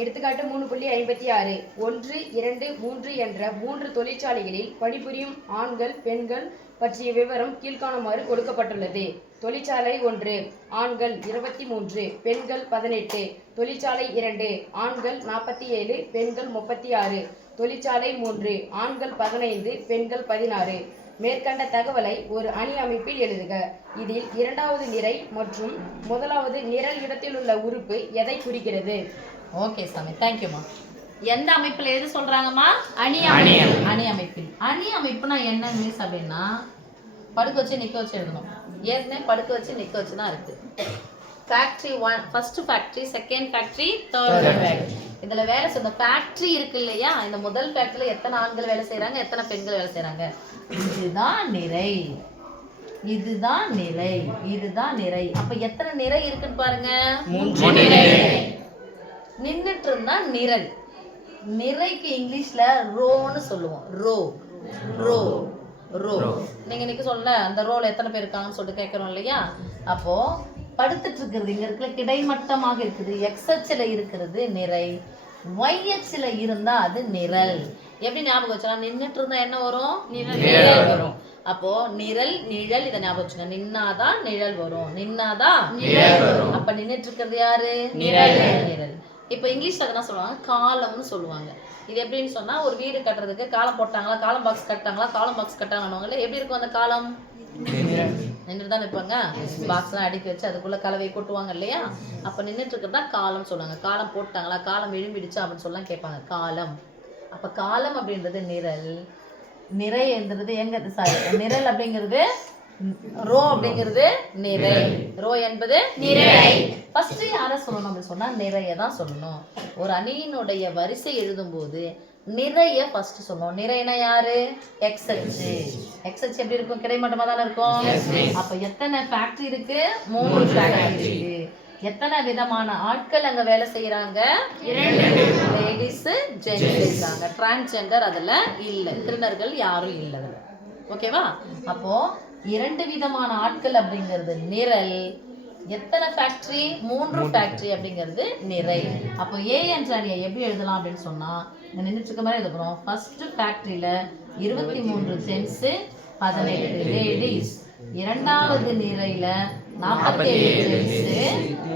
எடுத்துக்காட்டு 3.56 1, 2, 3 என்ற 3 தொழிற்சாலைகளில் பணிபுரியும் ஆண்கள் பெண்கள் பற்றிய விவரம் கீழ்காணுமாறு கொடுக்கப்பட்டுள்ளது. தொழிற்சாலை 1 ஆண்கள் 23 பெண்கள் 18. தொழிற்சாலை 2 ஆண்கள் 47 பெண்கள் 36. தொழிற்சாலை 3 ஆண்கள் 15 பெண்கள் 16. மேற்கண்ட தகவலை ஒரு அணி அமைப்பில் எழுதுக. இதில் இரண்டாவது நிரை மற்றும் முதலாவது நிரல் இடத்தில் உள்ள உறுப்பு எதை குறிக்கிறது? ஓகே சாமி, தேங்க்யூமா. எந்த அமைப்பில் எது சொல்றாங்கம்மா? அணி அமைப்பில். அணி அமைப்புனா என்ன மீன்ஸ் அப்படின்னா படுக்க வச்சு நிற்க வச்சு எழுதணும். ஏற்கனவே படுக்க வச்சு நிற்க வச்சு தான் இருக்கு. Factory 1 first factory, second factory, third factory. இதுல வேலை செய்ய ஃபேக்ட்ரி இருக்கு இல்லையா? இந்த முதல் ஃபேக்டரியில எத்தனை ஆண்கள் வேலை செய்யறாங்க, எத்தனை பெண்கள் வேலை செய்யறாங்க? இதுதான் நிறை, இதுதான் நிறை, இதுதான் நிறை. அப்ப எத்தனை நிறை இருக்குன்னு பாருங்க. 3 நிறை. நின்னுட்டு இருந்தா நிரல். நிறைக்கு இங்கிலீஷ்ல ரோன்னு சொல்லுவோம். Row row row. நீங்க இன்னைக்கு சொல்ல அந்த ரோல எத்தனை பேர் இருக்காங்கன்னு சொல்லிட்டு கேட்கறோம் இல்லையா? அப்போ படுத்துட்டு இருக்கிறது இங்க இருக்கிற கிடைமட்டமாக இருக்குது, எக்ஸ் அச்சுல இருக்கிறது நிறை, ஒய் அச்சுல இருந்தா அது நிரல். எப்படி ஞாபகம் வச்சலாம்? நின்னுட்டு இருந்தா என்ன வரும்? நிழல் வரும். அப்போ நிரல் நிழல் இதை ஞாபகம் வச்சுங்க. நின்னாதான் நிழல் வரும், நின்னாதான் நிழல் வரும். அப்ப நின்னுட்டு இருக்கிறது யாரு? நிரல். நிரல். இப்போ இங்கிலீஷ்ல அதெல்லாம் சொல்லுவாங்க காலம்னு சொல்லுவாங்க. இது எப்படின்னு சொன்னா ஒரு வீடு கட்டுறதுக்கு காலம் போட்டாங்களா, காலம் பாக்ஸ் கட்டாங்களா, காலம் பாக்ஸ் கட்டாங்கன்னு எப்படி இருக்கும் அந்த காலம்? நின்றுட்டு தான் நிற்பாங்க. பாக்ஸ்லாம் அடுக்கி வச்சு அதுக்குள்ள கலவையை கொட்டுவாங்க இல்லையா? அப்ப நின்றுட்டு இருக்கிறது தான் காலம் சொல்லுவாங்க. காலம் போட்டாங்களா, காலம் எழும்பிடுச்சா அப்படின்னு சொல்லலாம் கேட்பாங்க. காலம். அப்ப காலம் அப்படின்றது நிரல், நிறை என்றது எங்க சாரி நிரல் அப்படிங்கிறது ரோ அப்படிங்கிறது நிறை, ரோ என்பது நிறை. ஃபர்ஸ்ட் யார சொல்லணும் அப்படின்னு சொன்னா நிறைய தான் சொல்லணும். ஒரு அணியினுடைய வரிசை எழுதும் போது நிறைய ஃபர்ஸ்ட் சொல்லணும். நிறைனா யாரு? எக்ஸ் அச்சு. எக்ஸ் அச்சு எப்படி இருக்கும்? கிடைமட்டமா தானே இருக்கும். அப்ப எத்தனை ஃபேக்டரி இருக்கு? 3 ஃபேக்டரி இருக்கு. எத்தனை விதமான ஆட்கள் அங்க வேலை செய்யறாங்க? 2. லேடிஸ் ஜென்ட்ஸ் இருக்காங்க. டிரான்ஸ்ஜெண்டர் அதுல இல்ல, திருநர்கள் யாரும் இல்ல. ஓகேவா? அப்போ 2 விதமான ஆட்கள் அப்படிங்கிறது நிரல். எத்தனை ஃபேக்டரி? 3 ஃபேக்டரி அப்படிங்கிறது நிறை. அப்போ ஏ என்ற அணியை எப்படி எழுதலாம் அப்படின்னு சொன்னா நின்றுட்டு இருக்க மாதிரி எழுதுறோம். ஃபர்ஸ்ட் ஃபேக்டரியில 23 ஜென்ஸ் 18 லேடிஸ், இரண்டாவது நிறையில 47 ஜென்ஸ்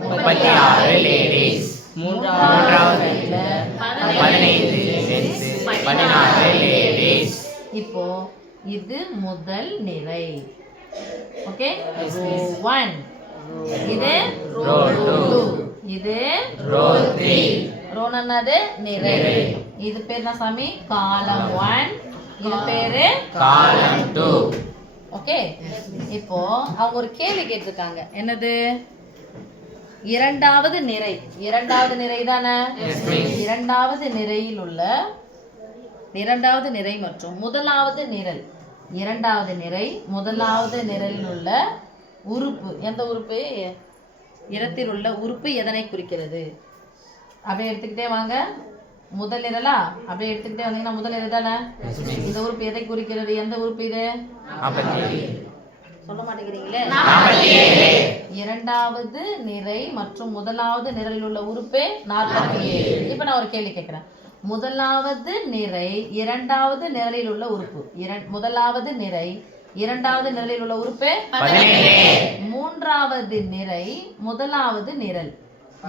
36 லேடிஸ், மூன்றாவது நிறையில 15 ஜென்ஸ் 16 லேடிஸ். இப்போ இது முதல் நிறை. ஓகே, ரோ 1, இது ரோ 2, இது ரோ 3. ரோ என்னது? நிறை. இது பேர் என்ன சாமி? காலம் 1, இது பேரு காலம் 2. ஓகே, இப்போ அவங்க ஒரு கேள்வி கேட்டிருக்காங்க. என்னது? இரண்டாவது நிறை. இரண்டாவது நிறை தானே? இரண்டாவது நிறையில் உள்ள இரண்டாவது நிறை மற்றும் முதலாவது நிரல். இரண்டாவது நிறை முதலாவது நிரலில் உள்ள உறுப்பு எந்த உறுப்பு? இடத்தில் உள்ள உறுப்பு எதனை குறிக்கிறது? அப்படியே எடுத்துக்கிட்டே வாங்க. முதல் நிரலா? அப்படியே எடுத்துக்கிட்டே வந்தீங்கன்னா முதல் நிறை தானே. இந்த உறுப்பு எதை குறிக்கிறது? எந்த உறுப்பு இது? சொல்ல மாட்டேங்கிறீங்களே. இரண்டாவது நிறை மற்றும் முதலாவது நிரலில் உள்ள உறுப்பு 47. இப்ப நான் ஒரு கேள்வி கேட்கிறேன். முதலாவது நிறை இரண்டாவது நிரலில் உள்ள உறுப்பு. முதலாவது நிறை இரண்டாவது நிரலில் உள்ள உறுப்பு 17. மூன்றாவது நிறை முதலாவது நிரல்.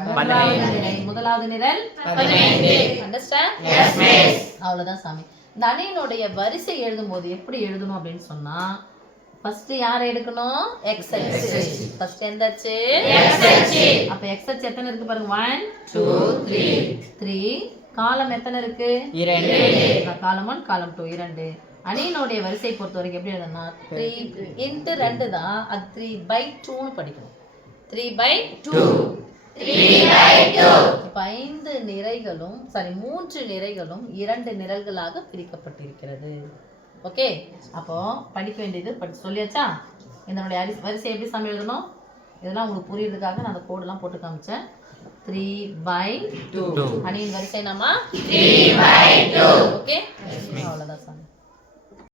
மூன்றாவது நிறை முதலாவது நிரல் 15. அண்டர்ஸ்டாண்ட்? Yes miss. அவ்வளவுதான் சாமி. இந்த அணியினுடைய வரிசை எழுதும் போது எப்படி எழுதணும் அப்படின்னு சொன்னா ஃபர்ஸ்ட் யாரை எடுக்கணும்? எக்ஸ் அச்சு. ஃபர்ஸ்ட் எந்த அச்சு? எக்ஸ் அச்சு. அப்ப எக்ஸ் அச்சு எத்தனை இருக்கு பாருங்க? 1 2 3 3. காலம் எத்தனை இருக்கு? 2. காலம் 1 காலம் 2 2. அணியினுடைய வரிசை பொறுத்த வரைக்கும் எப்படி எழுதணும்னா 3 × 2 தான். அது 3/2ன்னு படிக்கணும். 3/2 இப்ப 5 நிறைகளும் 3 நிறைகளும் 2 நிரல்களாக பிரிக்கப்பட்டிருக்கிறது. ஓகே, அப்போ படிக்க வேண்டியது சொல்லியாச்சா? இதனுடைய வரிசை எப்படி சாமி எழுதணும்? இதெல்லாம் உங்களுக்கு புரியுறதுக்காக நான் அந்த கோடெல்லாம் போட்டு காமிச்சேன். 3/2 அணியின் வரிசை நம்ம 3/2. ஓகே, அவ்வளவுதான் சாமி.